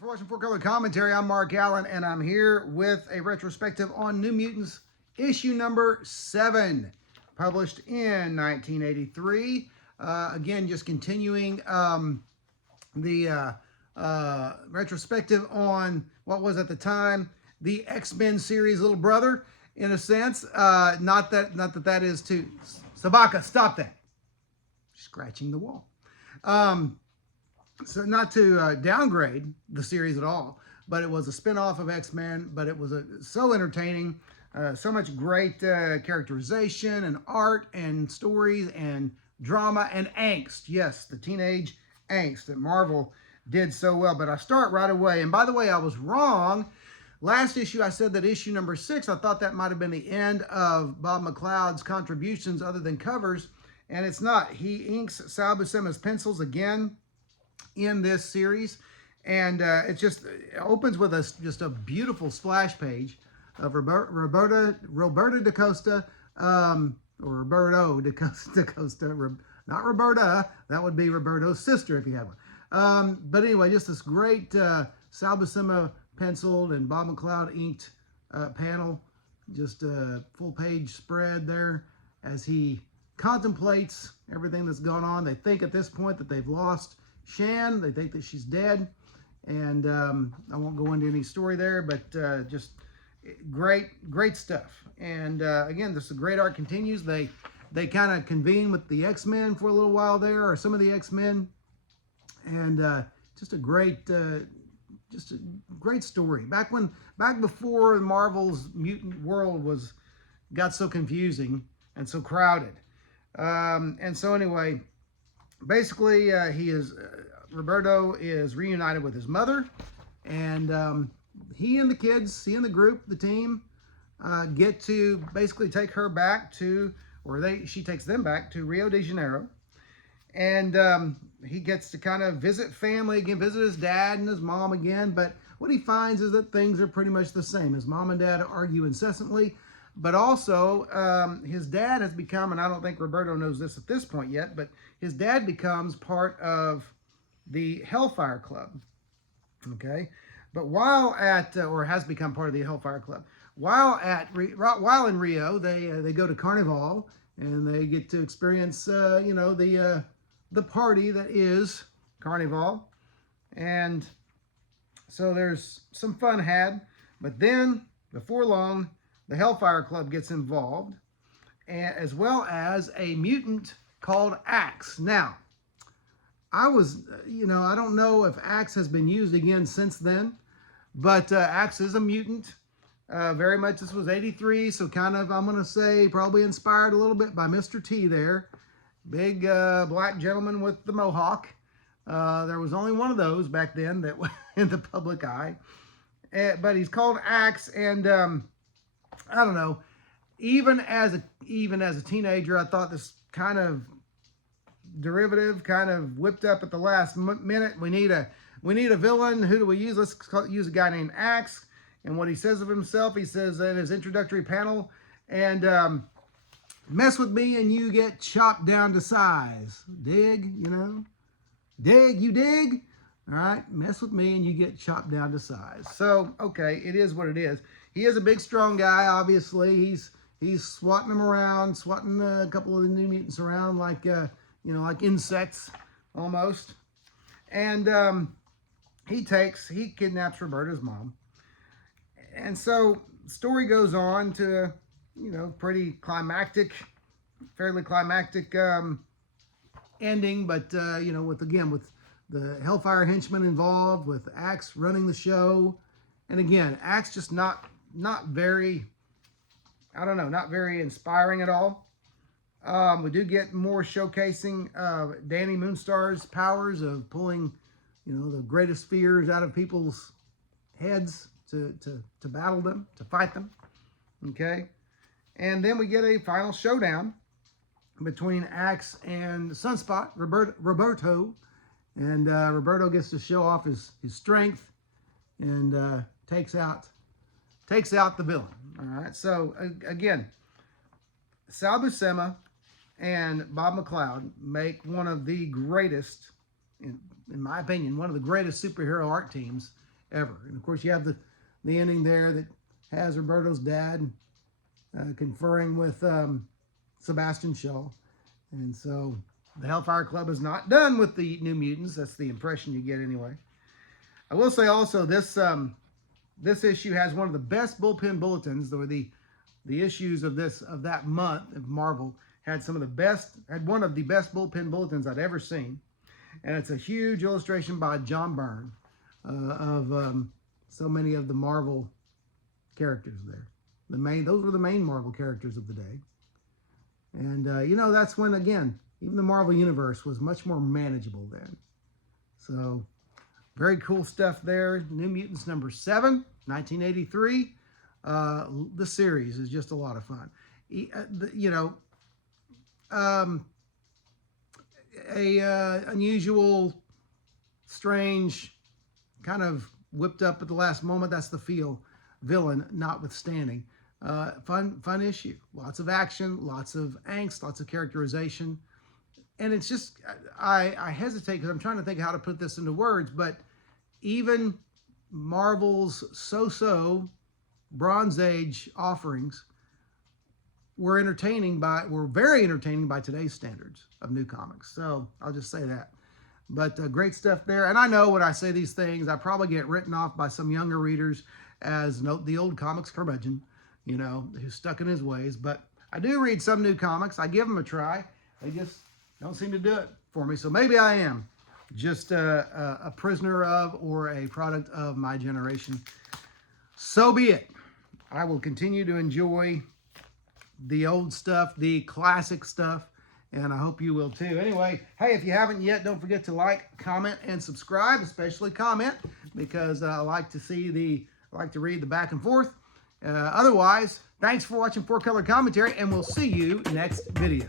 for watching Four Color Commentary. I'm Mark Allen, and I'm here with a retrospective on New Mutants, issue number 7, published in 1983. Again, just continuing the retrospective on what was at the time the X-Men series little brother, in a sense. Not that is to Sabaka. Stop that! Scratching the wall. So not to downgrade the series at all, but it was a spin-off of X-Men, but it was so entertaining, so much great characterization and art and stories and drama and angst. Yes, the teenage angst that Marvel did so well. But I start right away. And by the way, I was wrong. Last issue, I said that issue number 6, I thought that might have been the end of Bob McLeod's contributions other than covers, and it's not. He inks Sal Buscema's pencils again in this series, and it opens with just a beautiful splash page of Roberto da Costa, or Roberto da Costa, not Roberta, that would be Roberto's sister if he had one. But anyway, just this great Sal Buscema penciled and Bob McLeod inked panel, just a full page spread there as he contemplates everything that's going on. They think at this point that they've lost Shan. They think that she's dead, and I won't go into any story there, but just great stuff. And again, this great art continues. They kind of convene with the X-Men for a little while there, or some of the X-Men, and just a great story. Back before Marvel's mutant world got so confusing and so crowded. And so anyway, basically, Roberto is reunited with his mother, and he and the group, the team, get to basically take her back to, she takes them back to Rio de Janeiro, and he gets to kind of visit family again, visit his dad and his mom again. But what he finds is that things are pretty much the same. His mom and dad argue incessantly. But also, his dad has become, and I don't think Roberto knows this at this point yet, but his dad becomes part of the Hellfire Club, okay? But while at, or has become part of the Hellfire Club, while in Rio, they go to Carnival, and they get to experience, the party that is Carnival. And so there's some fun had, but then, before long, the Hellfire Club gets involved, as well as a mutant called Axe. Now, I don't know if Axe has been used again since then, but Axe is a mutant. Very much, this was 83, so kind of, I'm going to say, probably inspired a little bit by Mr. T there. Big black gentleman with the mohawk. There was only one of those back then that was in the public eye. But he's called Axe, and I don't know. Even as a teenager, I thought this kind of derivative, kind of whipped up at the last minute. We need a villain. Who do we use? Let's use a guy named Axe. And what he says of himself, he says in his introductory panel, and mess with me and you get chopped down to size. Dig, dig, you dig. All right, mess with me and you get chopped down to size. So, okay, it is what it is. He is a big, strong guy, obviously. He's swatting them around, swatting a couple of the New Mutants around like, like insects, almost. And he kidnaps Roberta's mom. And so, the story goes on to, fairly climactic ending, but, with the Hellfire henchmen involved, with Axe running the show. And again, Axe just not very, not very inspiring at all. We do get more showcasing Danny Moonstar's powers of pulling, the greatest fears out of people's heads to battle them, to fight them. Okay? And then we get a final showdown between Axe and Sunspot, Roberto. And Roberto gets to show off his strength and takes out the villain. All right. So again, Sal Buscema and Bob McLeod make one of the greatest, in my opinion, one of the greatest superhero art teams ever. And of course, you have the ending there that has Roberto's dad conferring with Sebastian Shaw. And so the Hellfire Club is not done with the New Mutants. That's the impression you get anyway. I will say also this issue has one of the best bullpen bulletins, or the issues of that month of Marvel had one of the best bullpen bulletins I'd ever seen. And it's a huge illustration by John Byrne of so many of the Marvel characters there. Those were the main Marvel characters of the day. And, that's when, again, even the Marvel Universe was much more manageable then. So, very cool stuff there. New Mutants number 7, 1983. The series is just a lot of fun. Unusual, strange, kind of whipped up at the last moment. That's the feel. Villain notwithstanding. Fun issue. Lots of action, lots of angst, lots of characterization. And it's just, I hesitate because I'm trying to think how to put this into words, but even Marvel's so-so Bronze Age offerings were very entertaining by today's standards of new comics. So I'll just say that. But great stuff there. And I know when I say these things, I probably get written off by some younger readers as the old comics curmudgeon, who's stuck in his ways. But I do read some new comics. I give them a try. They just don't seem to do it for me. So maybe I am just a prisoner of, or a product of my generation. So be it. I will continue to enjoy the old stuff, the classic stuff, and I hope you will too. Anyway, hey, if you haven't yet, don't forget to like, comment, and subscribe, especially comment, because I like to read the back and forth. Otherwise, thanks for watching 4 Color Commentary, and we'll see you next video.